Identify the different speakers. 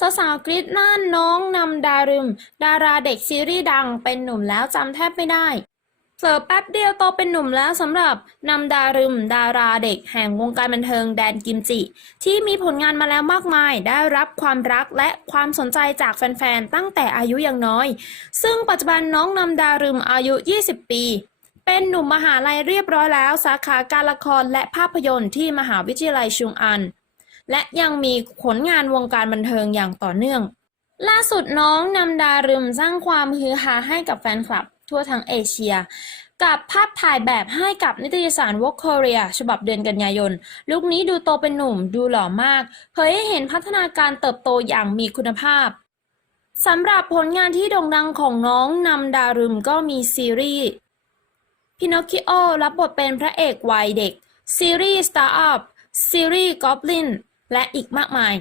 Speaker 1: สาวๆกรี๊ดลั่นน้องนำดารึมดาราเด็กซีรีส์ดังเป็นหนุ่มแล้วจำแทบไม่ได้เผลอแป๊บเดียวโตเป็นหนุ่มแล้วสำหรับนำดารึมดาราเด็กแห่งวงการบันเทิงแดนกิมจิ ที่มีผลงานมาแล้วมากมาย ได้รับความรักและความสนใจจากแฟนๆ ตั้งแต่อายุยังน้อย ซึ่งปัจจุบันน้องนำดารึมอายุ 20 ปีเป็นหนุ่มมหาลัยเรียบร้อยแล้ว สาขาการละครและภาพยนตร์ที่มหาวิทยาลัยชุงอัน และยังมีผลงานวงการบันเทิงอย่างต่อเนื่อง ล่าสุดน้องนำดารึมสร้างความฮือฮาให้กับแฟนคลับ ทั่วทั้งเอเชีย กับภาพถ่ายแบบให้กับนิตยสาร Vogue Korea ฉบับเดือนกันยายน ลุคนี้ดูโตเป็นหนุ่มดูหล่อมาก เผยให้เห็นพัฒนาการเติบโตอย่างมีคุณภาพสำหรับผลงานที่โด่งดังของน้องนำดารึมก็มีซีรีส์พินอคคิโอรับบทเป็นพระเอกวัยเด็ก ซีรีส์ Star Up ซีรีส์ Goblin และอีกมากมาย